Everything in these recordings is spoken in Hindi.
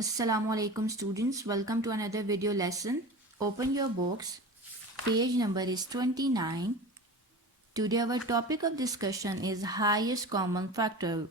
Assalamualaikum students, welcome to another video lesson. Open your books. Page number is 29. Today our topic of discussion is highest common factor.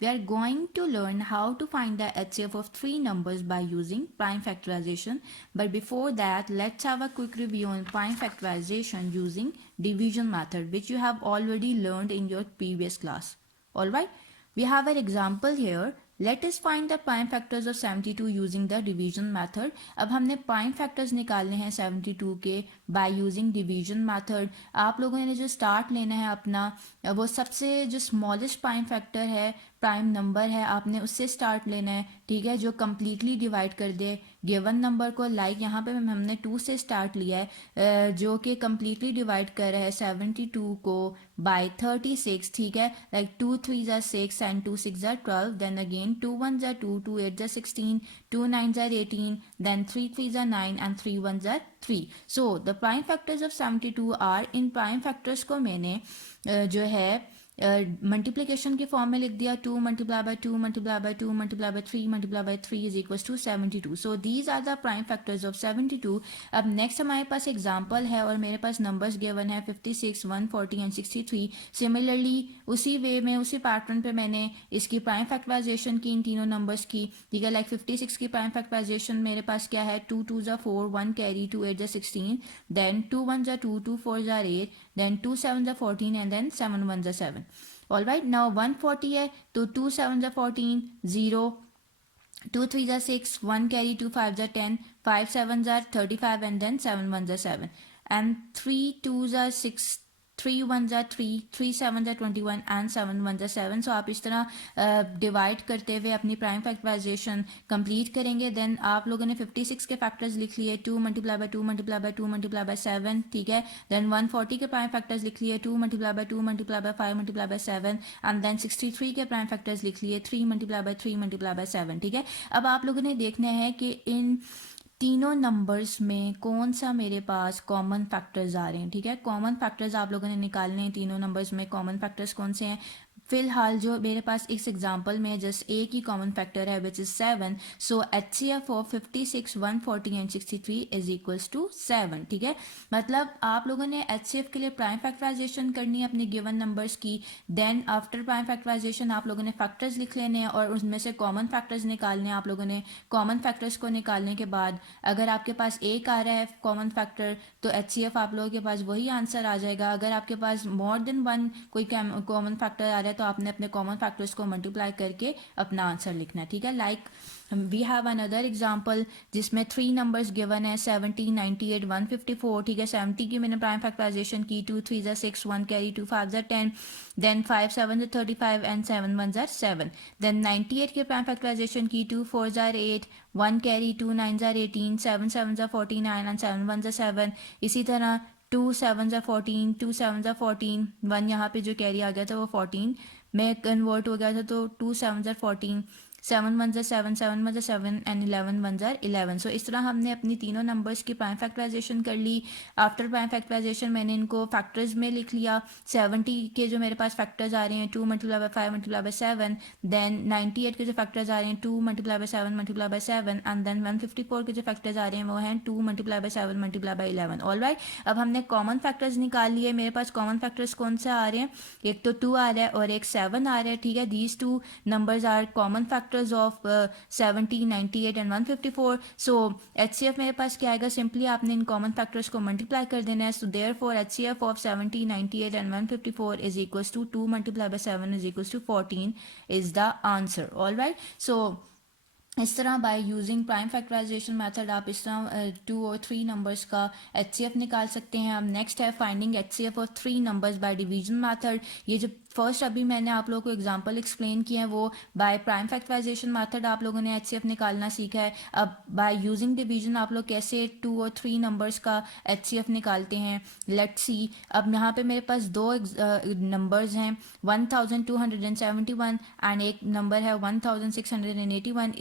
We are going to learn how to find the HCF of three numbers by using prime factorization. But before that, let's have a quick review on prime factorization using division method, which you have already learned in your previous class. Alright, we have an example here. Let us find the prime factors of 72 using the division method. अब हमने prime factors निकालने हैं 72 के by using division method. आप लोगों ने जो start लेना है अपना, वो सबसे जो smallest prime factor है, प्राइम नंबर है, आपने उससे स्टार्ट लेना है, ठीक है, जो कम्प्लीटली डिवाइड कर दे गिवन नंबर को. लाइक यहाँ पे हमने 2 से स्टार्ट लिया है, जो कि कम्प्लीटली डिवाइड कर रहा है 72 को बाय 36, ठीक है. लाइक 2 3 ज़ा 6 एंड 2 6 ज़ा 12, देन अगेन 2 1 ज़ा 2, 2 8 ज़ा 16, 2 9 ज़ा 18, देन 3 3 ज़ा 9 एंड 3 1 ज़ा 3. So the prime factors of 72 are. इन प्राइम फैक्टर्स को मैंने जो है मल्टीप्लिकेशन के फॉर्म में लिख दिया. 2 multiply by 2 multiply by 2 multiply by 3 multiply by 3 is equals to 72. So these are the prime factors of 72. अब नेक्स्ट हमारे पास एग्जांपल है और मेरे पास नंबर्स गिवन है 56, 140 एंड 63. सिमिलरली उसी वे में उसी पैटर्न पे मैंने इसकी प्राइम फैक्टराइजेशन की इन तीनों नंबर्स की, ठीक है. लाइक 56 की प्राइम फैक्टराइजेशन मेरे पास क्या है, 2 2 ज़ा 4, 1 कैरी, 2 8 ज़ा 16, देन 2 1 ज़ा 2, 2 4 ज़ा 8, then 2 7 ज़ा 14 and then 7 1 ज़ा 7. All right, now 140 है तो 2 7 ज़ा 14, 0, 2 3 ज़ा 6, 1 carry, 2 5 ज़ा 10, 5 7 ज़ा 35 and then 7 1 ज़ा 7, and 3 2 ज़ा 6, 3 1 ज़ा 3, 3 7 ज़ा 21 and 7 1 ज़ा 7. सो आप इस तरह डिवाइड करते हुए अपनी प्राइम फैक्टराइजेशन कंप्लीट करेंगे. देन आप लोगों ने 56 के फैक्टर्स लिख लिए, 2 multiply by 2 multiply by 2 multiply by 7, ठीक है. देन 140 के प्राइम फैक्टर्स लिख लिए, 2 multiply by 2 multiply by 5 multiply by 7, and then 63 के प्राइम फैक्टर्स लिख लिए, 3 मल्टीप्लाई बाय 3 मल्टीप्लाई बाय 7, ठीक है. अब आप लोगों ने देखना है कि इन तीनों नंबर्स में कौन सा मेरे पास कॉमन फैक्टर्स आ रहे हैं, ठीक है. कॉमन फैक्टर्स आप लोगों ने निकालने हैं. तीनों नंबर्स में कॉमन फैक्टर्स कौन से हैं. फिलहाल जो मेरे पास इस एग्जांपल में जस्ट एक ही कॉमन फैक्टर है which is 7. So HCF of 56, 140 and 63 is equals to 7, ठीक है. मतलब आप लोगों ने HCF के लिए प्राइम फैक्टराइजेशन करनी है अपने गिवन नंबर्स की. देन आफ्टर प्राइम फैक्टराइजेशन आप लोगों ने फैक्टर्स लिख लेने हैं और उसमें से कॉमन फैक्टर्स निकालने हैं. आप लोगों ने कॉमन फैक्टर्स को निकालने के बाद अगर आपके पास एक आ रहा है कॉमन फैक्टर तो HCF आप लोगों के पास वही आंसर आ जाएगा. अगर आपके पास मोर देन वन कोई कॉमन फैक्टर आ रहा है तो आपने अपने कॉमन फैक्टर्स को मल्टीप्लाई करके अपना आंसर लिखना है, ठीक है. Like we have another example जिसमें 3 नंबर्स गिवन है, 70, 98, 154, ठीक है. 70 की मैंने प्राइम फैक्टराइजेशन की, 2 3 ज़ा 6, 1 कैरी, 2 5 ज़ा 10, देन 5 7 ज़ा 35 एंड 7 1 ज़ा 7. देन 98 की प्राइम फैक्टराइजेशन की, 2 4 ज़ा 8, 1 कैरी, 2 9 ज़ा 18, 7 7 ज़ा 49 एंड 7 1 ज़ा 7. इसी तरह 2 7 ज़ा 14, 2 7 ज़ा 14, 1 यहाँ पे जो कैरी आ गया था वो 14 में कन्वर्ट हो गया था तो 2 7 ज़ा 14, 7 1 ज़ा 7, 7 1 ज़ा 7 एंड 11 1 ज़ा 11. सो इस तरह हमने अपनी तीनों नंबर्स की प्राइम फैक्टराइजेशन कर ली. आफ्टर प्राइम फैक्टराइजेशन मैंने इनको फैक्टर्स में लिख लिया. 70 के जो मेरे पास फैक्टर्स आ रहे हैं 2 multiply by 5 multiply by 7, then 98 के जो फैक्टर्स आ रहे हैं 2 multiply by 7 multiply by 7, and then 154 के जो फैक्टर्स आ रहे हैं वो हैं 2 multiply by 7 multiply bye 11. Alright, अब हमने कॉमन फैक्टर्स निकाल लिए. मेरे पास कॉमन फैक्टर्स कौन से आ रहे हैं, एक तो 2 आ रहा है और एक 7 आ रहा है, ठीक है. These two numbers are common factors of 70, 98 and 154. So HCF मेरे पास क्या आएगा, सिंपली आपने इन कॉमन फैक्टर्स को मल्टीप्लाई कर देना है. So therefore HCF of 70, 98 and 154 is equals to 2 multiply by 7 is equals to 14 is the answer. Alright, so इस तरह by using prime factorization method आप इस तरह 2 और 3 नंबर्स का HCF निकाल सकते हैं. अब नेक्स्ट है finding HCF of 3 numbers by division method. ये जो फर्स्ट अभी मैंने आप लोगों को एग्जांपल एक्सप्लेन किया है वो बाय प्राइम फैक्टराइजेशन मेथड आप लोगों ने HCF निकालना सीखा है. अब बाय यूजिंग डिवीजन आप लोग कैसे 2 और 3 नंबर्स का HCF निकालते हैं, लेट्स सी. अब यहाँ पे मेरे पास दो नंबर्स हैं 1271 एंड एक नंबर है 1681.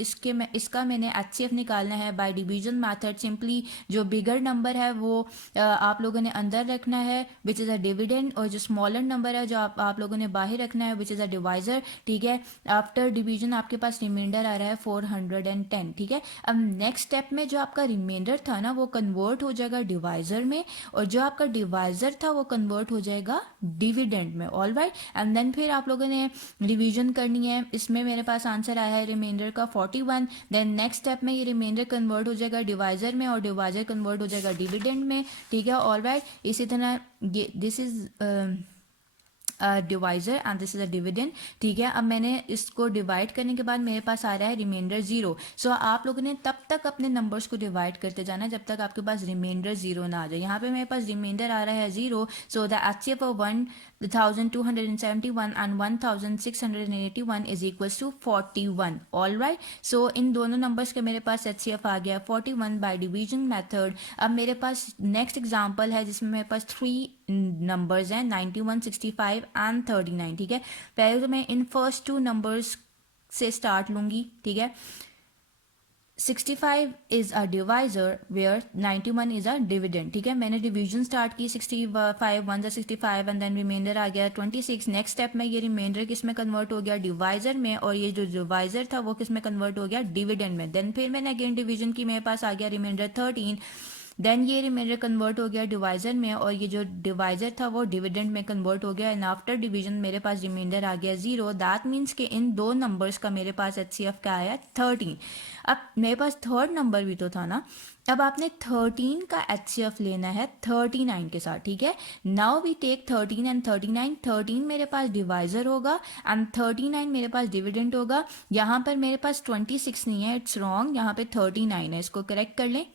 इसका मैंने HCF निकालना है बाय डिवीजन मेथड. सिंपली जो बिगर नंबर है वो आप लोगों ने अंदर रखना है विच इज़ अ डिविडेंड, और जो स्मॉलर नंबर है जो आप लोगों ने बाहर रखना है विच इज़ अ डिवाइजर, ठीक है। आफ्टर डिवीजन आपके पास रिमाइंडर आ रहा है 410, ठीक है। अब नेक्स्ट स्टेप में जो आपका रिमाइंडर था ना वो कन्वर्ट हो जाएगा डिवाइजर में, और जो आपका डिवाइजर था वो कन्वर्ट हो जाएगा डिविडेंड में, ऑल राइट। एंड देन फिर आप लोगों ने रिवीजन करनी है। इसमें मेरे पास आंसर आया है रिमाइंडर का 41। देन नेक्स्ट स्टेप में ये रिमाइंडर कन्वर्ट हो जाएगा डिवाइजर में, और डिवाइजर कन्वर्ट हो जाएगा डिविडेंड में, ठीक है, ऑल राइट। इसी तरह this is divisor and this is a dividend, ठीक है। अब मैंने इसको डिवाइड करने के बाद मेरे पास आ रहा है रिमाइंडर 0। सो आप लोगों ने तब तक अपने नंबर्स को डिवाइड करते जाना जब तक आपके पास रिमाइंडर 0 ना आ जाए। यहाँ पे मेरे पास रिमाइंडर आ रहा है 0, so the HCF of 1271 and 1681 is equals to 41, all right. So इन दोनों नंबर्स का मेरे पास HCF आ गया 41 बाय डिवीजन मेथड। अब मेरे पास नेक्स्ट एग्जांपल है जिसमें मेरे पास 3 नंबर्स हैं 91, 65 एंड 39, ठीक है। पहले तो मैं इन फर्स्ट 2 नंबर्स से स्टार्ट लूंगी, ठीक है। 65 is a divisor where 91 is a dividend, ठीक है। मैंने डिवीजन स्टार्ट की 65 1 जा 65 एंड देन रिमाइंडर आ गया 26। नेक्स्ट स्टेप में ये रिमाइंडर किस में कन्वर्ट हो गया डिवाइजर में, और ये जो डिवाइजर था वो किस में कन्वर्ट हो गया डिविडेंड में। देन फिर मैंने अगेन डिवीजन की, मेरे पास आ गया रिमाइंडर 13। देन ये रिमाइंडर कन्वर्ट हो गया डिवाइजर में, और ये जो डिवाइजर था वो डिविडेंड में कन्वर्ट हो गया। एंड आफ्टर डिवीजन मेरे पास रिमाइंडर आ गया 0। दैट मीन्स कि इन 2 नंबर्स का मेरे पास HCF क्या आया 13। अब मेरे पास थर्ड नंबर भी तो था ना, अब आपने 13 का HCF लेना है 39 के साथ, ठीक है। Now we take 13 and 39। 13 मेरे पास डिवाइजर होगा एंड 39 मेरे पास डिविडेंड होगा। यहाँ पर मेरे पास 26 नहीं है, इट्स रॉन्ग, यहाँ पे 39 है, इसको करेक्ट कर लें।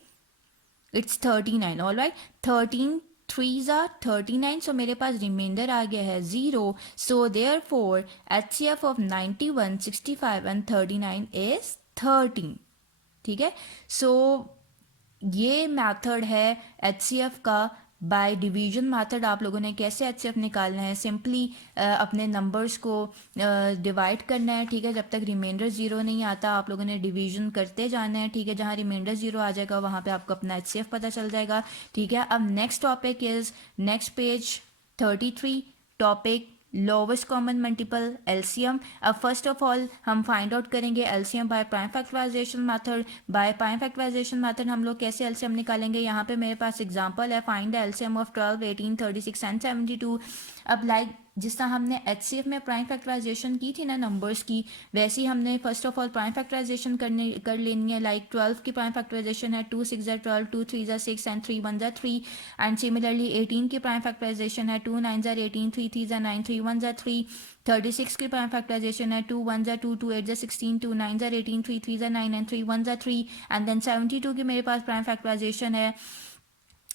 It's 39, all right. 13 3s are 39, सो मेरे पास रिमाइंडर आ गया है 0। So therefore HCF of 91, 65 and 39 is 13, ठीक है। सो ये मेथड है HCF का बाय डिवीजन मेथड। आप लोगों ने कैसे HCF निकालना है, सिंपली अपने नंबर्स को डिवाइड करना है, ठीक है। जब तक रिमाइंडर 0 नहीं आता आप लोगों ने डिवीजन करते जाना है, ठीक है। जहाँ रिमाइंडर 0 आ जाएगा वहाँ पे आपको अपना HCF पता चल जाएगा, ठीक है। अब next topic is next page 33, topic lowest common multiple LCM। अब फर्स्ट ऑफ ऑल हम फाइंड आउट करेंगे LCM by prime factorization method. By prime factorization method हम लोग कैसे LCM निकालेंगे, यहाँ पे मेरे पास एग्जांपल है find the LCM of 12, 18, 36 and 72। अब लाइक जिस तरह हमने HCF में प्राइम फैक्टराइजेशन की थी ना नंबर्स की, वैसे ही हमने first of all prime factorization कर लेनी है। लाइक 12 की प्राइम फैक्टराइजेशन है 2 6 जा 12, 2 3 जा 6 एंड 3 1 जा 3। एंड सिमिलरली 18 की प्राइम फैक्टराइजेशन है 2 9 जा 18, 3 3 जा 9, 3 1 जा 3। 36 की प्राइम फैक्टराइजेशन है 2 1 जा 2, 2 8 जा 16, 2 9 जा 18, 3 3 जा 9 एंड 3 1 जा 3। एंड देन 72 की मेरे पास प्राइम फैक्टराइजेशन है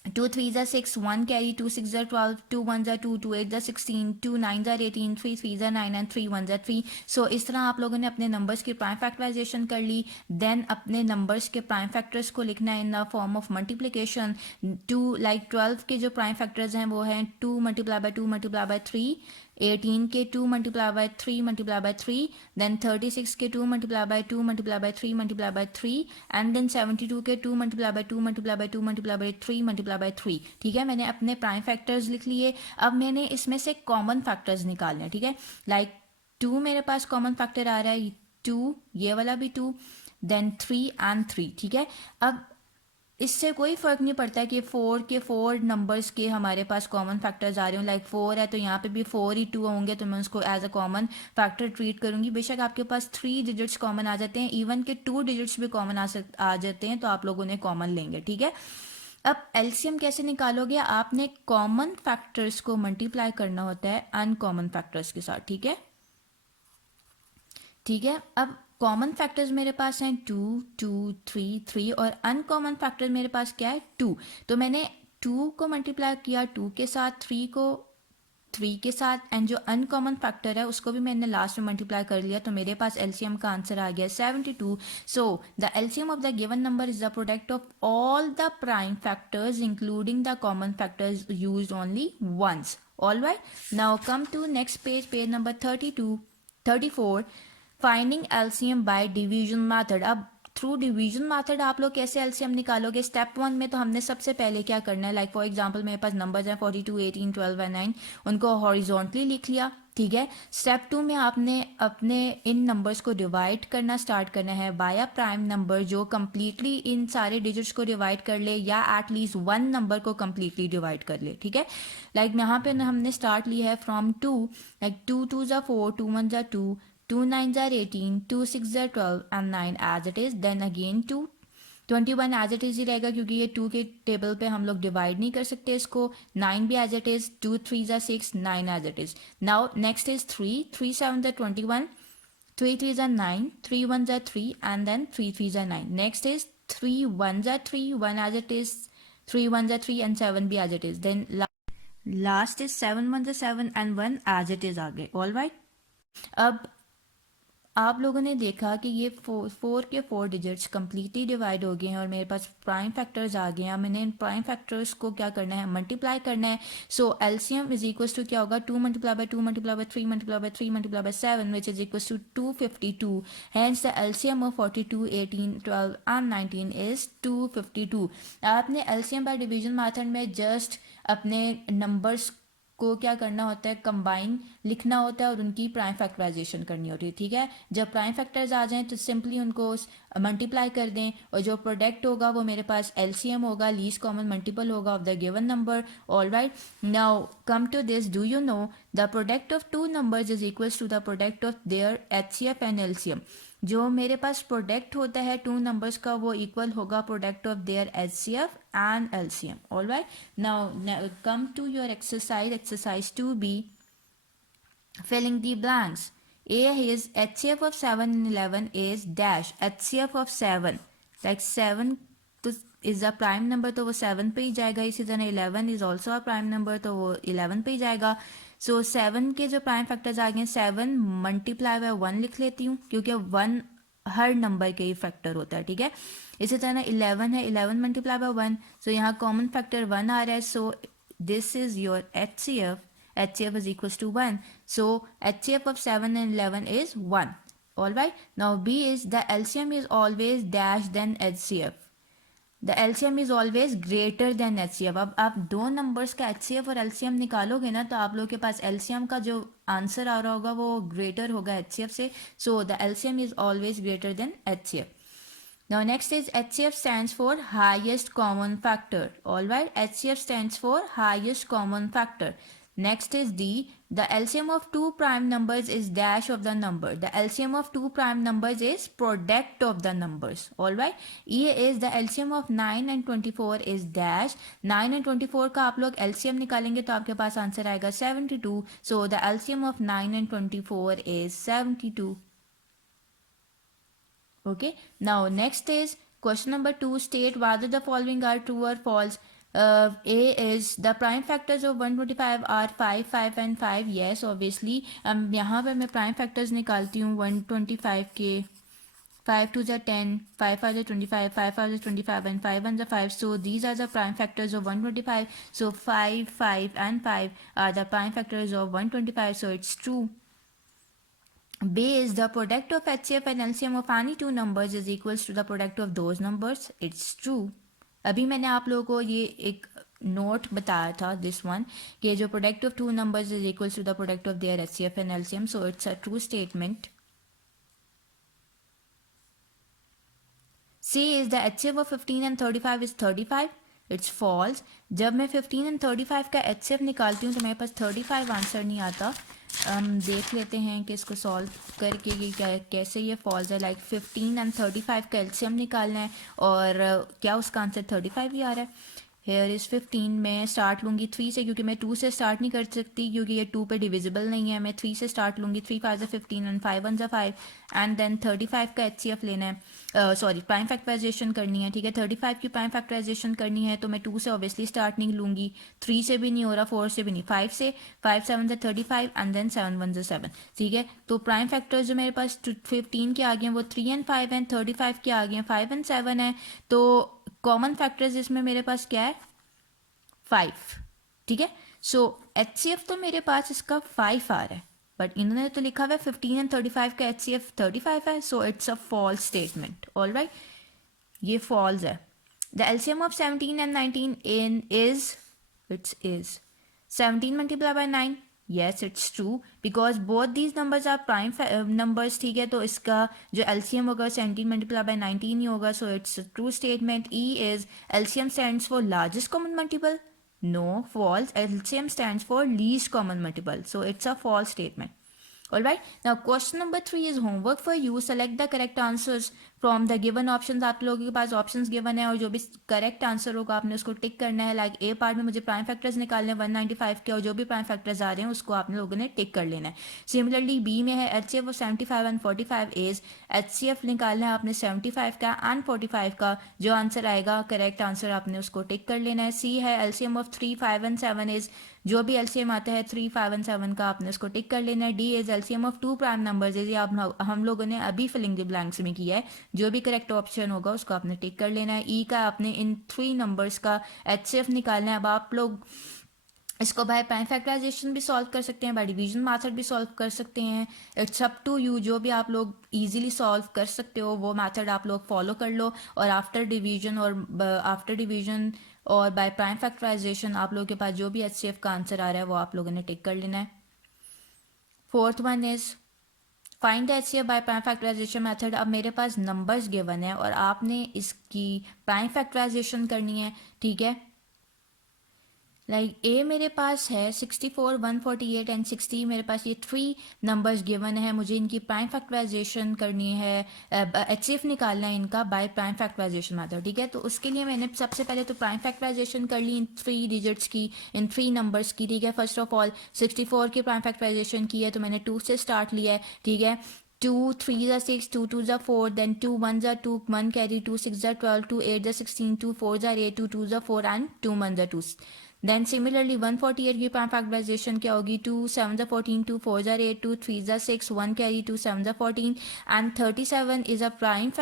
2 3 जा 6, 1 कैरी, 2 6 जा 12, 2 1 जा 2, 2 8 जा 16, 2 9 जा 18, 3 3 जा 9 एंड 3 1 जा 3। सो इस तरह आप लोगों ने अपने नंबर्स की प्राइम फैक्टराइजेशन कर ली। देन अपने नंबर्स के प्राइम फैक्टर्स को लिखना है in the form of multiplication. 2 like 12 के जो प्राइम फैक्टर्स हैं वो हैं 2 मल्टीप्लाई बाय 2 मल्टीप्लाई बाय 3, 18 के 2 multiply by 3 multiply by 3, then 36 के 2 multiply by 2 multiply by 3 multiply by 3, and then 72 के 2 multiply by 2 multiply by 2 multiply by 3 multiply by 3, ठीक है। मैंने अपने प्राइम फैक्टर्स लिख लिए। अब मैंने इसमें से कॉमन फैक्टर्स निकालने हैं, ठीक है। लाइक 2 मेरे पास कॉमन फैक्टर आ रहा है 2, ये वाला भी 2, देन 3 एंड 3, ठीक है। अब इससे कोई फ़र्क नहीं पड़ता कि 4 के 4 नंबर्स के हमारे पास कॉमन फैक्टर्स आ रहे हो। लाइक 4 है तो यहाँ पे भी 4 ही 2 होंगे तो मैं उसको as a common factor treat करूँगी। बेशक आपके पास 3 डिजिट्स कॉमन आ जाते हैं, इवन के 2 डिजिट्स भी कॉमन आ जाते हैं तो आप लोग उन्हें कॉमन लेंगे, ठीक है। अब LCM कैसे निकालोगे, आपने कॉमन फैक्टर्स को मल्टीप्लाई करना होता है अनकॉमन फैक्टर्स के साथ, ठीक है। ठीक है, अब कॉमन फैक्टर्स मेरे पास हैं 2 2 3 3 और अनकॉमन फैक्टर मेरे पास क्या है 2। तो मैंने 2 को मल्टीप्लाई किया 2 के साथ, 3 को 3 के साथ, एंड जो अनकॉमन फैक्टर है उसको भी मैंने लास्ट में मल्टीप्लाई कर लिया तो मेरे पास LCM का आंसर आ गया 72। So the LCM of the given number is the product of all the prime factors including the common factors used only once. All right, now come to next page, page number 34 finding LCM by division method. अब थ्रू डिवीजन मेथड आप लोग कैसे एलसीएम निकालोगे। स्टेप 1 में तो हमने सबसे पहले क्या करना है, लाइक फॉर एग्जांपल मेरे पास नंबर्स हैं 42, 18, 12 एंड 9, उनको हॉरिजॉन्टली लिख लिया, ठीक है। स्टेप 2 में आपने अपने इन नंबर्स को डिवाइड करना स्टार्ट करना है बाय अ प्राइम नंबर जो कम्प्लीटली इन सारे डिजिट्स को डिवाइड कर ले या एटलीस्ट वन नंबर को कम्प्लीटली डिवाइड कर ले, ठीक है। लाइक यहाँ पे हमने स्टार्ट लिया है फ्रॉम 2, लाइक 2 2 ज़ा 4, 2 1 ज़ा 2, 2 9 ज़ा 18, 2 6 ज़ा 12 and 9 as it is, then again 2 21 as it is ही रहेगा क्योंकि ये 2 के टेबल पे हम लोग डिवाइड नहीं कर सकते इसको। 9 भी एज इट इज़, 2 3 ज़ा 6, 9 as it is. Now next is 3, 3 7 ज़ा 21, 3 3 ज़ा 9, 3 1 ज़ा 3 एंड देन 3 3 ज़ा 9। नेक्स्ट इज 3 1 ज़ा 3, 1 एज इट इज़, 3 1 ज़ा 3 एंड 7 भी as it is. Then last is 7 1 ज़ा 7 एंड 1 एज इट इज़ आगे। ऑल राइट, अब आप लोगों ने देखा कि ये फोर के 4 डिजिट्स कम्प्लीटली डिवाइड हो गए हैं और मेरे पास प्राइम फैक्टर्स आ गए हैं। मैंने इन प्राइम फैक्टर्स को क्या करना है, मल्टीप्लाई करना है। So LCM is equals to क्या होगा, 2 multiply by 2 multiply by 3 multiply by 3 multiply by 7 which is equals to 252। Hence the LCM of 42, 18, 12 and 19 is 252। आपने एलसीएम बाय डिवीजन मेथड में जस्ट अपने नंबर्स को क्या करना होता है, कंबाइन लिखना होता है और उनकी प्राइम फैक्टराइजेशन करनी होती है, ठीक है। जब प्राइम फैक्टर्स आ जाएं तो सिंपली उनको मल्टीप्लाई कर दें और जो प्रोडक्ट होगा वो मेरे पास एलसीएम होगा, लीस्ट कॉमन मल्टीपल होगा of the given number. All right, now come to this, do you know the product of two numbers is equals to the product of their HCF and LCM. जो मेरे पास प्रोडक्ट होता है टू नंबर्स का वो इक्वल होगा product of their HCF and LCM. All right, now come to your exercise 2b, filling the blanks. A is HCF of 7 and 11 is dash HCF of 7, like 7 तो इज अ प्राइम नंबर तो वो 7 पे ही जाएगा, इसी तरह 11 is also a prime number तो वो 11 पे ही जाएगा। सो 7 के जो प्राइम फैक्टर्स आ गए, 7 मल्टीप्लाई बाय 1 लिख लेती हूँ क्योंकि 1 हर नंबर के ही फैक्टर होता है, ठीक है। इसी तरह 11 है, 11 मल्टीप्लाई बाय 1, सो यहाँ कॉमन फैक्टर 1 आ रहा है। सो this is your HCF is equals to 1. So HCF of 7 and 11 is 1. Alright. Now B is the LCM is always dash than HCF. The LCM is always greater than HCF. अब आप दो नंबर्स का HCF और LCM निकालोगे ना तो आप लोग के पास LCM का जो आंसर आ रहा होगा वो ग्रेटर होगा HCF से. So the LCM is always greater than HCF. Now next is HCF stands for highest common factor. Alright, HCF stands for highest common factor. Next is D. The LCM of two prime numbers is dash of the number. The LCM of two prime numbers is product of the numbers. Alright. E is the LCM of 9 and 24 is dash. 9 and 24 का आप लोग LCM निकालेंगे तो आपके पास आंसर आएगा 72. So the LCM of 9 and 24 is 72. Okay. Now next is question number 2. State whether the following are true or false. A is the prime factors of 125 are 5, 5 and 5. Yes, obviously. यहाँ पर मैं prime factors निकालती हूँ 125 के. 5 2 are 10, 5 5 are 25, 5 5 are 25 and 5 1 are 5. So these are the prime factors of 125. So 5, 5 and 5 are the prime factors of 125. So it's true. B is the product of HCF and LCM of any two numbers is equals to the product of those numbers. It's true. अभी मैंने आप लोगों को ये एक नोट बताया था, दिस वन, कि जो product of two numbers is equals to the product of their HCF and LCM. So it's a true statement. C is the HCF of 15 and 35 is 35. It's false. जब मैं 15 and 35 का HCF निकालती हूँ तो मेरे पास 35 आंसर नहीं आता. देख लेते हैं कि इसको सॉल्व करके ये क्या कैसे ये फॉल्स है. लाइक 15 एंड 35 का एलसीएम निकालना है और क्या उसका आंसर 35 ही आ रहा है. Here is 15. मैं स्टार्ट लूँगी 3 से क्योंकि मैं 2 से स्टार्ट नहीं कर सकती क्योंकि ये 2 पे डिविजिबल नहीं है. मैं 3 से स्टार्ट लूँगी. 3 5 15 एंड 5 1 5 एंड देन 35 का HCF लेना है. सॉरी, प्राइम फैक्टराइजेशन करनी है, ठीक है. 35 की प्राइम फैक्टराइजेशन करनी है तो मैं 2 से ऑब्वियसली स्टार्ट नहीं लूँगी. 3 से भी नहीं हो रहा, 4 से भी नहीं, 5 से. 5 7 35 एंड देन 7 1 7, ठीक है. तो प्राइम फैक्टर्स जो मेरे पास 15 के आ गए हैं वो 3 एंड 5 हैं. 35 के आ गए हैं 5 एंड 7 है. तो कॉमन फैक्टर्स इसमें मेरे पास क्या है, 5, ठीक है. सो HCF तो मेरे पास इसका 5 आ रहा है. बट इन्होंने तो लिखा हुआ है 15 एंड 35 का HCF 35 है, so it's a false statement. All right, ये फॉल्स है. The LCM of 17 and 19 in is 17 multiplied by 9. Yes, it's true because both these numbers are prime numbers. ठीक है, तो इसका जो LCM होगा 17 multiplied by 19 ही होगा. So it's a true statement. E is LCM stands for largest common multiple. No, false. LCM stands for least common multiple. So it's a false statement. Alright, now question number 3 is homework for you. Select the correct answers from the given options. आप लोगों के पास ऑप्शंस गिवन है और जो भी करेक्ट आंसर होगा आपने उसको टिक करना है. लाइक ए पार्ट में मुझे प्राइम फैक्टर्स निकालने हैं 195 के और जो भी प्राइम फैक्टर्स आ रहे हैं उसको आप लोगों ने टिक कर लेना है. सिमिलरली बी में है HCF of 75 and 45 is HCF निकालना है आपने 75 का एंड 45 का. जो आंसर आएगा करेक्ट आंसर आपने उसको टिक कर लेना है. सी है LCM ऑफ 3, 5 एंड 7 इज जो भी LCM आता है 3, 5 एंड 7 का आपने उसको टिक कर लेना है. D is LCM of 2 prime numbers is हम लोगों ने अभी फिलिंग द ब्लैंक्स में किया है. जो भी करेक्ट ऑप्शन होगा उसको आपने टिक कर लेना है. ई का आपने इन 3 नंबर्स का HCF निकालना है. अब आप लोग इसको बाय प्राइम फैक्टराइजेशन भी सॉल्व कर सकते हैं, बाय डिवीजन मेथड भी सॉल्व कर सकते हैं. It's up to you. जो भी आप लोग इजीली सॉल्व कर सकते हो वो मेथड आप लोग फॉलो कर लो. और आफ्टर डिवीजन और बाय प्राइम फैक्टराइजेशन आप लोगों के पास जो भी HCF का आंसर आ रहा है वो आप लोगों ने टिक कर लेना है. Fourth one is find the HCF by prime factorization method. अब मेरे पास नंबर्स गिवन है और आपने इसकी प्राइम फैक्टराइजेशन करनी है. ठीक है, लाइक ए मेरे पास है 64, 148 एंड 60. मेरे पास ये 3 नंबर्स गिवन है. मुझे इनकी प्राइम फैक्टराइजेशन करनी है, HCF निकालना है इनका बाय प्राइम फैक्टराइजेशन मेथड. ठीक है, तो उसके लिए मैंने सबसे पहले तो प्राइम फैक्टराइजेशन कर ली इन 3 डिजिट्स की, इन 3 नंबर्स की. ठीक है, फर्स्ट ऑफ ऑल 64 की प्राइम फैक्टराइजेशन की है तो मैंने 2 से स्टार्ट लिया है. ठीक है, 2 3 6, 2 2 4, then 2 1 2, 1 carry, 2 6 12, 2 8 16, 2 4 8, 2 2 4 and 2 1 2. Then similarly 148 की प्राइम फैक्टराइजेशन क्या होगी? 2 7 14, 2 4 8, 2 3 6, 1 carry, 2 7 14 and 37 is a prime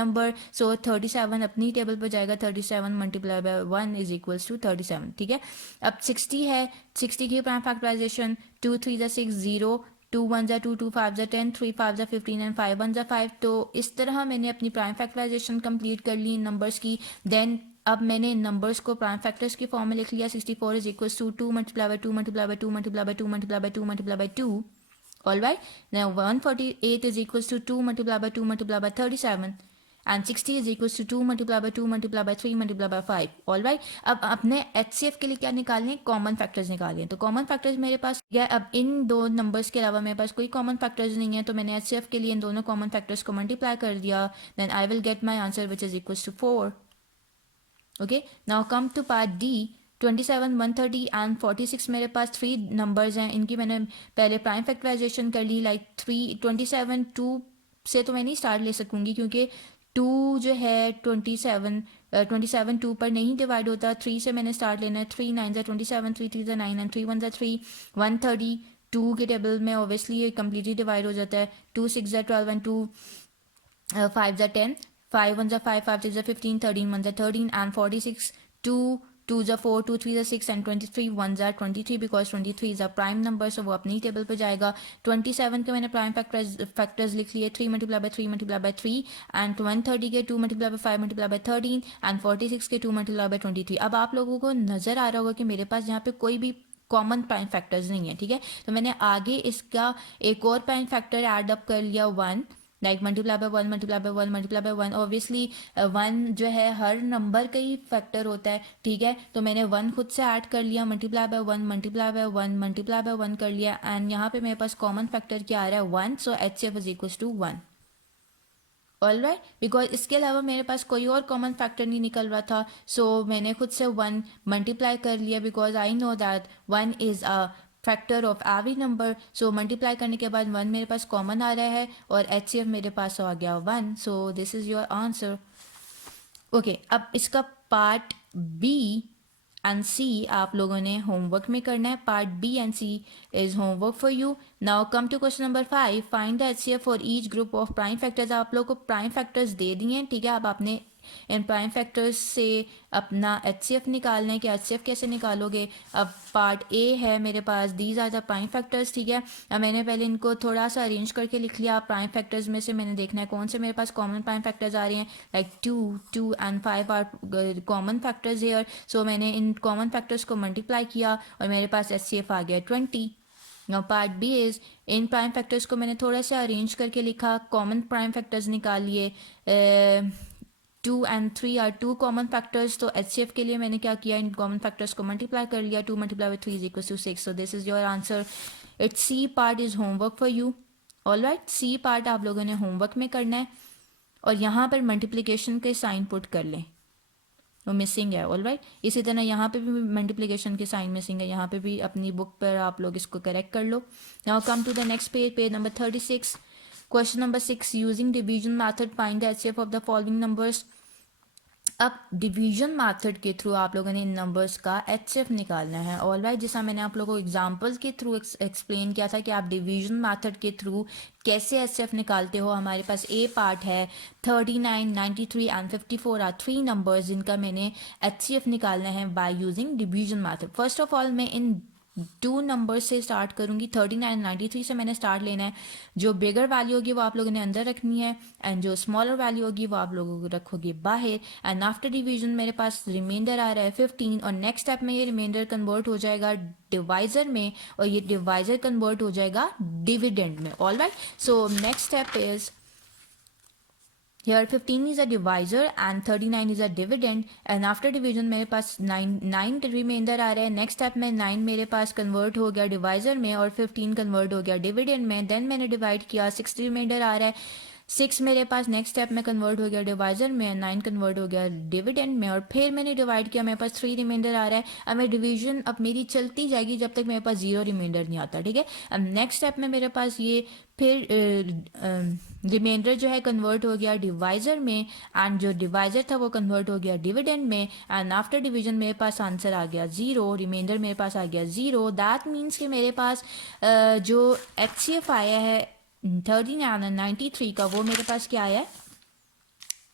number. So 37 अपनी टेबल पर जाएगा. 37 multiply by 1 is equals to 37. ठीक है, अब 60 है. 60 की प्राइम फैक्टराइजेशन 2 3 6 0, 2 1 2, 2 5 10, 3 5 15 एंड 5 1 5. तो इस तरह मैंने अपनी प्राइम फैक्टराइजेशन कंप्लीट कर ली इन नंबर्स की. देन अब मैंने इन नंबर्स को प्राइम फैक्टर्स की फॉर्म में लिख लिया. 64 is equals to 2 multiply by 2 multiply by 2 multiply by 2 multiply by 2 multiply by 2. All right, now 148 is equals to 2 multiply by 2 multiply by 37 and 60 is equals to 2 multiplied by 2 multiplied by 3 multiplied by 5. All right, अब अपने HCF के लिए क्या निकालने? कॉमन फैक्टर्स निकालने. तो कॉमन फैक्टर्स मेरे पास क्या है? अब इन दो नंबर्स के अलावा मेरे पास कोई कॉमन फैक्टर्स नहीं है तो मैंने HCF के लिए इन दोनों कॉमन फैक्टर्स को मल्टीप्लाई कर दिया. Then I will get my answer which is equals to 4. Okay, now come to part D. 27, 130 and 46 मेरे पास 3 नंबर्स हैं. इनकी मैंने पहले प्राइम फैक्टराइजेशन कर ली. लाइक 27 2 से तो मैं नहीं स्टार्ट ले सकूंगी क्योंकि 2 जो है 27 2 पर नहीं डिवाइड होता. 3 से मैंने स्टार्ट लेना है. 3 9 27, 3 3 9 एंड 3 1 3. 130 2 के टेबल में ऑब्वियसली ये कम्प्लीटली डिवाइड हो जाता है. 2 6 12 and 2 5 10, 5 1 5, 5 6 15, 13 1 13 and 46 2 2 4, 2 3 6 and 23 1 23 because 23 is a prime number so वो अपनी टेबल पर जाएगा. 27 के मैंने प्राइम फैक्टर्स लिख लिए. 3 multiply by 3 multiply by 3 and 130 के 2 multiply by 5 multiply bye 13 and 46 के 2 मल्टीप्लाई बाय 23. अब आप लोगों को नजर आ रहा होगा कि मेरे पास यहाँ पे कोई भी कॉमन प्राइम फैक्टर्स नहीं है. ठीक है, तो मैंने आगे इसका एक और प्राइम फैक्टर ऐड अप कर लिया 1. Like multiply by 1 multiply by 1 multiply by 1. Obviously 1 जो है हर नंबर का ही फैक्टर होता है. ठीक है, तो मैंने 1 खुद से ऐड कर लिया. Multiply by 1 multiply by 1 multiply by 1 कर लिया एंड यहाँ पे मेरे पास कॉमन फैक्टर क्या आ रहा है? 1. So HCF is equals to 1. All right, because इसके अलावा मेरे पास कोई और कॉमन फैक्टर नहीं निकल रहा था सो मैंने खुद से 1 मल्टीप्लाई कर लिया because I know that 1 is a factor of every number. So multiply करने के बाद 1 मेरे पास कॉमन आ रहा है और HCF मेरे पास आ गया 1. सो this is your answer. Okay, अब इसका पार्ट बी एंड सी आप लोगों ने होमवर्क में करना है. Part B and C is homework for you. Now come to question number 5. Find the HCF for each group of prime factors. आप लोग को प्राइम फैक्टर्स दे दिए हैं. ठीक है, अब आपने इन प्राइम फैक्टर्स से अपना HCF निकालना है कि HCF कैसे निकालोगे। अब पार्ट ए है मेरे पास, these are the prime factors, ठीक है। अब मैंने पहले इनको थोड़ा सा अरेंज करके लिख लिया। प्राइम फैक्टर्स में से मैंने देखना है कौन से मेरे पास कॉमन प्राइम फैक्टर्स आ रहे हैं, like 2 and 5 are common factors here. So मैंने इन कॉमन फैक्टर्स को मल्टीप्लाई किया और मेरे पास HCF आ गया 20। नाउ पार्ट बी इज, इन प्राइम फैक्टर्स को मैंने थोड़ा सा अरेंज करके लिखा, कॉमन प्राइम फैक्टर्स निकालिए। 2 एंड 3 आर 2 कॉमन फैक्टर्स, तो HCF के लिए मैंने क्या किया, इन कॉमन फैक्टर्स को मल्टीप्लाई कर लिया। 2 multiply with 3 is equal to 6। So this is your answer. It's C part is homework for you. Alright, C part आप लोगों ने होमवर्क में करना है और यहाँ पर मल्टीप्लिकेशन के साइन पुट कर लें, वो मिसिंग है। ऑलराइट, इसी तरह यहाँ पे भी मल्टीप्लिकेशन के साइन मिसिंग है, यहाँ पे भी अपनी बुक पर आप लोग इसको करेक्ट कर लो। Now come to the next page, page number 36। Question number 6, using division method find the HCF of the following numbers. अब डिवीजन मेथड के थ्रू आप लोगों ने इन नंबर्स का HCF निकालना है। ऑलराइट, जैसा मैंने आप लोगों को एग्जांपल के थ्रू एक्सप्लेन किया था कि आप डिवीजन मेथड के थ्रू कैसे HCF निकालते हो। हमारे पास ए पार्ट है, 39, 93 एंड 54 आर 3 नंबर्स जिनका मैंने HCF निकालना है by using division method. First of all मैं इन 2 नंबर से स्टार्ट करूंगी, 39 93 से मैंने स्टार्ट लेना है। जो बिगर वैल्यू होगी वो आप लोगों ने अंदर रखनी है एंड जो स्मॉलर वैल्यू होगी वो आप लोगों को रखोगे बाहर। एंड आफ्टर डिवीजन मेरे पास रिमाइंडर आ रहा है 15 और नेक्स्ट स्टेप में ये रिमाइंडर कन्वर्ट हो जाएगा डिवाइजर में और ये डिवाइजर कन्वर्ट हो जाएगा डिविडेंड में। Alright, so next step is here 15 is a divisor and 39 is a dividend and after division मेरे पास 9 रिमाइंडर आ रहा है। नेक्स्ट स्टेप में 9 मेरे पास कन्वर्ट हो गया डिवाइजर में और 15 कन्वर्ट हो गया डिविडेंड में। देन मैंने डिवाइड किया, 6 रिमाइंडर आ रहा है, 6 मेरे पास नेक्स्ट स्टेप में कन्वर्ट हो गया डिवाइजर में, 9 कन्वर्ट हो गया डिविडेंड में और फिर मैंने डिवाइड किया, मेरे पास 3 रिमाइंडर आ रहा है। अब मैं डिवीजन अब मेरी चलती जाएगी जब तक मेरे पास 0 रिमाइंडर नहीं आता, ठीक है। अब नेक्स्ट स्टेप में मेरे पास ये फिर रिमाइंडर जो है कन्वर्ट हो गया डिवाइजर में एंड जो डिवाइजर था वो कन्वर्ट हो गया डिविडेंड में एंड आफ्टर डिवीजन मेरे पास आंसर आ गया 0, रिमाइंडर मेरे पास आ गया 0। दैट मीन्स कि मेरे पास जो HCF आया है 39 एंड 93 का वो मेरे पास क्या आया है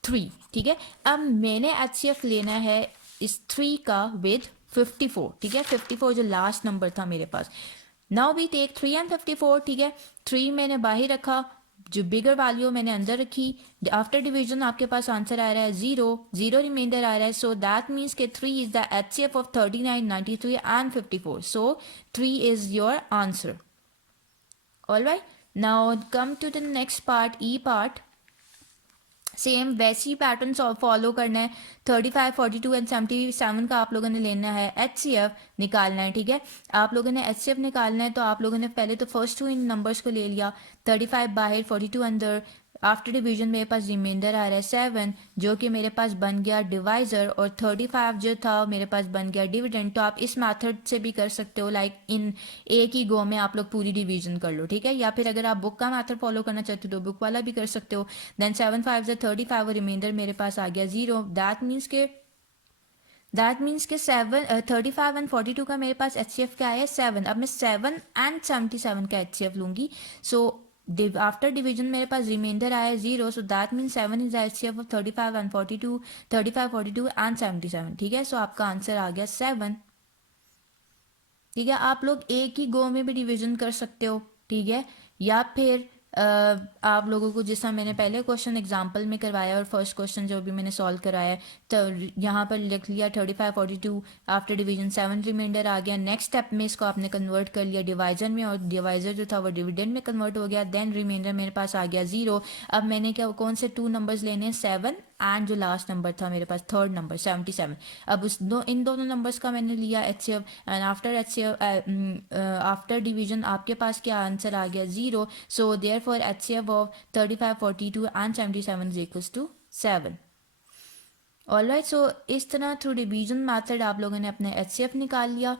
3, ठीक है। अब मैंने HCF लेना है इस 3 का विद 54, ठीक है। 54 जो लास्ट नंबर था मेरे पास। नाउ वी टेक 3 एंड 54, ठीक है। 3 मैंने बाहर रखा, जो बिगर वैल्यू मैंने अंदर रखी। आफ्टर डिवीजन आपके पास आंसर आ रहा है 0 रिमाइंडर आ रहा है। सो दैट मीन्स के 3 is the HCF of 39, 93 and 54। So 3 is your answer. Alright, now come to the next part, E part. Same वैसी पैटर्न फॉलो करना है। 35, 42 एंड 77 का आप लोगों ने लेना है HCF निकालना है, ठीक है। आप लोगों ने HCF निकालना है तो आप लोगों ने पहले तो फर्स्ट 2 इन नंबर्स को ले लिया, 35 बाहर 42 अंदर। आफ्टर डिवीजन मेरे पास रिमाइंडर आ रहा है 7 जो कि मेरे पास बन गया डिवाइजर और 35 जो था मेरे पास बन गया डिविडेंड। तो आप इस मेथड से भी कर सकते हो, लाइक इन एक ही गो में आप लोग पूरी डिवीजन कर लो, ठीक है। या फिर अगर आप बुक का मेथड फॉलो करना चाहते हो तो बुक वाला भी कर सकते हो। देन 7 5 35 और रिमाइंडर मेरे पास आ गया 0। दैट मीन्स के 35 एंड 42 का मेरे पास HCF क्या है 7। अब मैं 7 एंड 77 का HCF लूंगी। सो आफ्टर डिवीजन मेरे पास रिमाइंडर आया 0, so that mean 7 is HCF of 35 and 42, 35, 42 and 77, ठीक है। सो आपका आंसर आ गया 7, ठीक है। आप लोग एक ही गो में भी डिवीजन कर सकते हो, ठीक है। या फिर आप लोगों को जैसा मैंने पहले क्वेश्चन एग्जांपल में करवाया और फर्स्ट क्वेश्चन जो भी मैंने सॉल्व कराया तो यहाँ पर लिख लिया 35, 42 आफ्टर डिवीजन 7 रिमाइंडर आ गया। नेक्स्ट स्टेप में इसको आपने कन्वर्ट कर लिया डिवाइजर में और डिवाइजर जो था वो डिविडेंड में कन्वर्ट हो गया। देन रिमाइंडर मेरे पास आ गया 0। अब मैंने क्या कौन से 2 नंबर्स लेने हैं 7 एंड जो लास्ट नंबर था मेरे पास थर्ड नंबर 77। अब इन दोनों नंबर्स का मैंने लिया HCF एंड आफ्टर डिवीजन आपके पास क्या आंसर आ गया 0। So therefore HCF of 35, 42 and 77 is equals to 7। Alright, so इस तरह थ्रू डिवीजन मेथड आप लोगों ने अपने HCF निकाल लिया।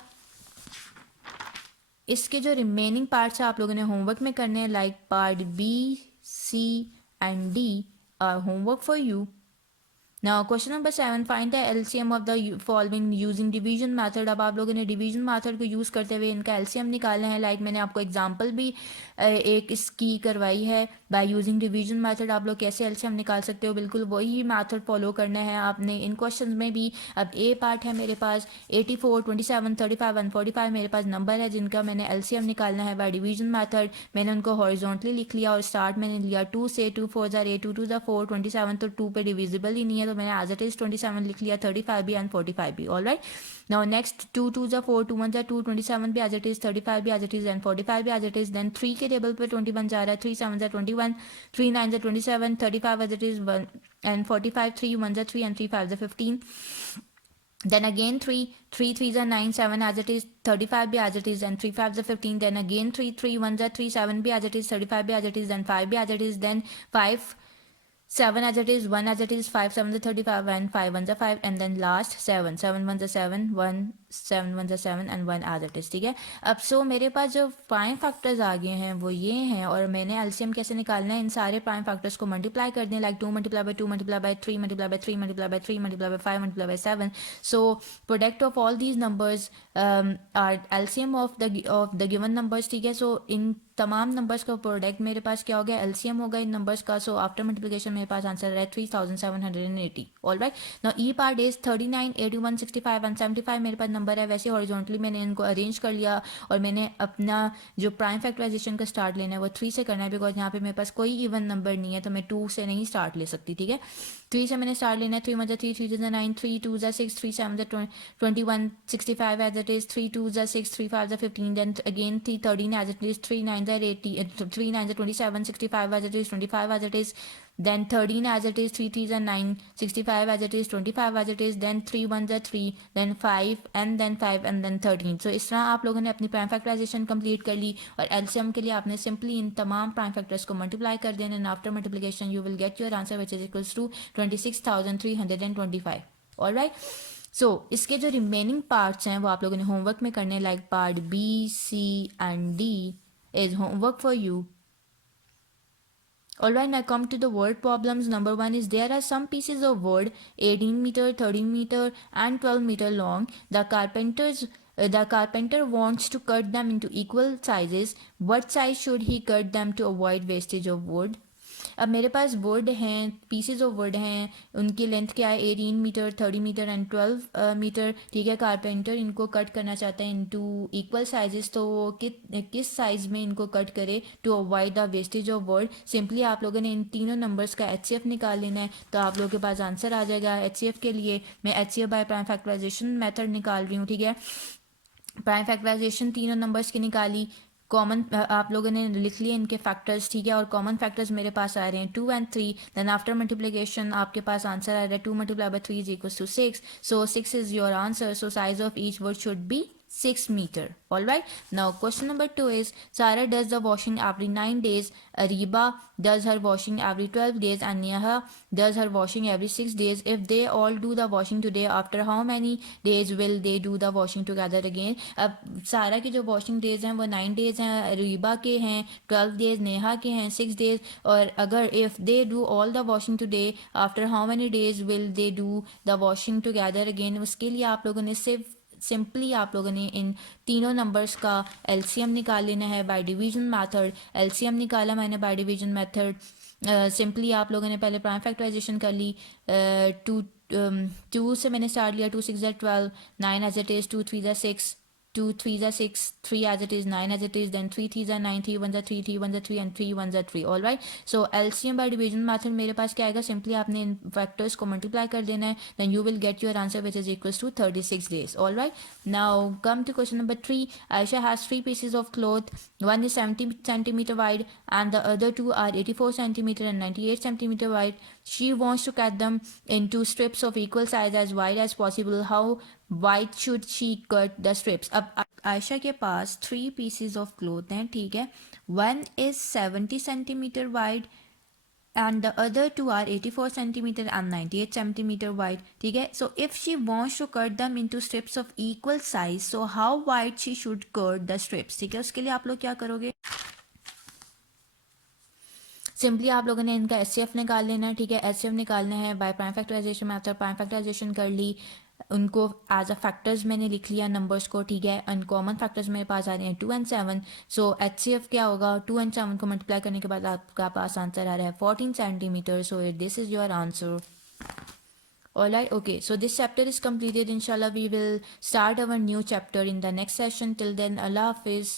इसके जो रिमेनिंग पार्ट्स है आप लोगों ने होमवर्क में करने हैं, like part B, C and D are homework for you. Now question number 7, find the LCM of the following using division method. अब आप लोगों ने डिवीजन मेथड को यूज़ करते हुए इनका एलसीएम निकालना है। लाइक मैंने आपको एग्जांपल भी एक इसकी करवाई है, बाय यूजिंग डिवीजन मेथड आप लोग कैसे एलसीएम निकाल सकते हो, बिल्कुल वही मेथड फॉलो करना है आपने इन क्वेश्चन में भी। अब ए पार्ट है मेरे पास 84, 27, 35 एंड 45 मेरे पास नंबर है जिनका मैंने एलसीएम निकालना है बाय डिवीजन मेथड। मैंने उनको हॉरिजॉन्टली लिख लिया और स्टार्ट मैंने लिया 2 से, 2 4 जार 8, 2 2 जार 4, 27 तो 2 पे डिविजिबल ही नहीं है तो मैंने एज इट इज 27 लिख लिया, 35 भी एंड 45 भी। Alright, now next 2 2 jar 4, 2 1 jar 2, 27 भी एज इट इज, 35 भी एज इट इज एंड 45 भी एज इट इज। देन 3 के टेबल पे 21 जा रहा है, 3 7 जार 21, 3 9 जार 27, 35 एज इट इज एंड 45, 3 1 जार 3 and 3 5 जार 15। Then again 3 3 3s are 9, 7 as it is, 35 be as it is, and 3 5s are 15. Then again 3 3 1s are 3, 7 be as it is, 35 be as it is, then 5 be as it is, then 5 7 as it is, 1 as it is, 5 7 are 35 and 5 1s are 5, and then last 7 7 1s are 7, 1 7 1s are 7 and 1 as it is। ठीक है, अब सो मेरे पास जो प्राइम फैक्टर्स आ गए हैं वो ये हैं और मैंने एलसीएम कैसे निकालना है, इन सारे प्राइम फैक्टर्स को मल्टीप्लाई कर दें। Like 2 multiply by 2 multiply by 3 multiply by 3 multiply by 3 multiply by 5 multiply by 7। So product of all these numbers are LCM of the given numbers. ठीक है, सो इन तमाम नंबर्स का प्रोडक्ट मेरे पास क्या हो गया, एलसीएम होगा इन नंबर्स का। सो आफ्टर मल्टीप्लिकेशन मेरे पास आंसर है 3780। Alright, now E part is 39, 81, 65 and 75 मेरे पास नंबर है। वैसे हॉरिजॉन्टली मैंने इनको अरेंज कर लिया और मैंने अपना जो प्राइम फैक्टराइजेशन का स्टार्ट लेना है वो 3 से करना है, बिकॉज यहाँ पे मेरे पास कोई इवन नंबर नहीं है तो मैं 2 से नहीं स्टार्ट ले सकती। ठीक है, 3 से मैंने स्टार्ट लेना है। 3 1 3, 3 2 9, 3 2 6, 3 7 21, 65 as it is, 3 2 6, 3 5 15, then again 3 13 as it is, 3 9 80, 3 9 27, 65 as it is, 25 as it is, then 13 as it is, 3 3 9, 65 as it is, 25 as it is, then 3 1 3, then 5 and then 5 and then 13। so इस तरह आप लोगों ने अपनी प्राइम फैक्टराइजेशन कंप्लीट कर ली और एलसीएम के लिए आपने सिंपली इन तमाम प्राइम फैक्टर्स को मल्टीप्लाई कर देना and after multiplication you will get your answer which is equals to 26,325। Alright, so इसके जो रिमेनिंग पार्ट्स हैं वो आप लोगों ने होमवर्क में करने, like part B C and D is homework for you. Alright, now come to the word problems. Number 1 is there are some pieces of wood 18 meter, 13 meter and 12 meter long. The carpenter wants to cut them into equal sizes. What size should he cut them to avoid wastage of wood? अब मेरे पास वुड हैं, पीसेज ऑफ वुड हैं, उनकी लेंथ क्या है 18 मीटर, 30 मीटर एंड 12 मीटर। ठीक है, कारपेंटर इनको कट करना चाहता है इनटू इक्वल साइजेस, तो वो किस साइज में इनको कट करे to avoid the wastage of wood. Simply आप लोगों ने इन तीनों नंबर्स का एचसीएफ निकाल लेना है तो आप लोगों के पास आंसर आ जाएगा। एचसीएफ के लिए मैं HCF by prime factorization method निकाल रही हूँ। ठीक है, प्राइम फैक्टराइजेशन तीनों नंबर्स की निकाली, कॉमन आप लोगों ने लिख लिए इनके फैक्टर्स। ठीक है, और कॉमन फैक्टर्स मेरे पास आ रहे हैं 2 and 3। देन आफ्टर मल्टीप्लिकेशन आपके पास आंसर आ रहा है 2 multiply by 3 is equals to 6। So 6 is your answer. So size of each word should be 6 meter. Alright, now question number 2 is Sarah does the washing every 9 days, Ariba does her washing every 12 days and Neha does her washing every 6 days. If they all do the washing today, after how many days will they do the washing together again? अब सारा के जो washing days हैं वो 9 days हैं, अरीबा के हैं 12 days, नेहा के हैं 6 days। और अगर if they do all the washing today, after how many days will they do the washing together again? उसके लिए आप लोगों ने सिंपली आप लोगों ने इन तीनों नंबर्स का एलसीएम निकाल लेना है बाय डिवीजन मेथड। एलसीएम निकाला मैंने बाय डिवीजन मेथड। सिंपली आप लोगों ने पहले प्राइम फैक्टराइजेशन कर ली। 2 से मैंने स्टार्ट लिया, 2 6 12, 9 as it is, 2 3 6, 2 3 6, 3 as it is, 9 as it is, then 3 3 9, 3 1 3, 3 1 3 and 3 1 3। All right, so LCM by division method मेरे पास क्या आएगा, सिंपली आपने इन फैक्टर्स को मल्टीप्लाई कर देना है, then you will get your answer which is equals to 36 days। All right, now come to question number 3। Aisha has 3 pieces of cloth, one is 70 centimeter wide and the other 2 are 84 centimeter and 98 centimeter wide. She wants to cut them into strips of equal size as wide as possible. How wide should she cut the strips? अब आयशा के पास 3 pieces of cloth हैं। ठीक है, one is 70 centimeter wide and the other 2 are 84 centimeter and 98 centimeter wide. ठीक है, so if she wants to cut them into strips of equal size, so how wide she should cut the strips? ठीक है, उसके लिए आप लोग क्या करोगे, सिंपली आप लोगों ने इनका एचसीएफ निकाल लेना है, ठीक है। एचसीएफ निकालना है बाय प्राइम फैक्टराइजेशन में। आफ्टर प्राइम फैक्टराइजेशन कर ली, उनको एज अ फैक्टर्स मैंने लिख लिया नंबर्स को, ठीक है। अनकॉमन फैक्टर्स मेरे पास आ रहे हैं 2 and 7। सो एचसीएफ क्या होगा, 2 and 7 को मल्टीप्लाई करने के बाद आपका पास आंसर आ रहा है 14 centimetre. So this is your answer. Alright, okay. So this chapter is completed. Inshallah, we will start our new chapter in the next session. Till then, Allah Hafiz.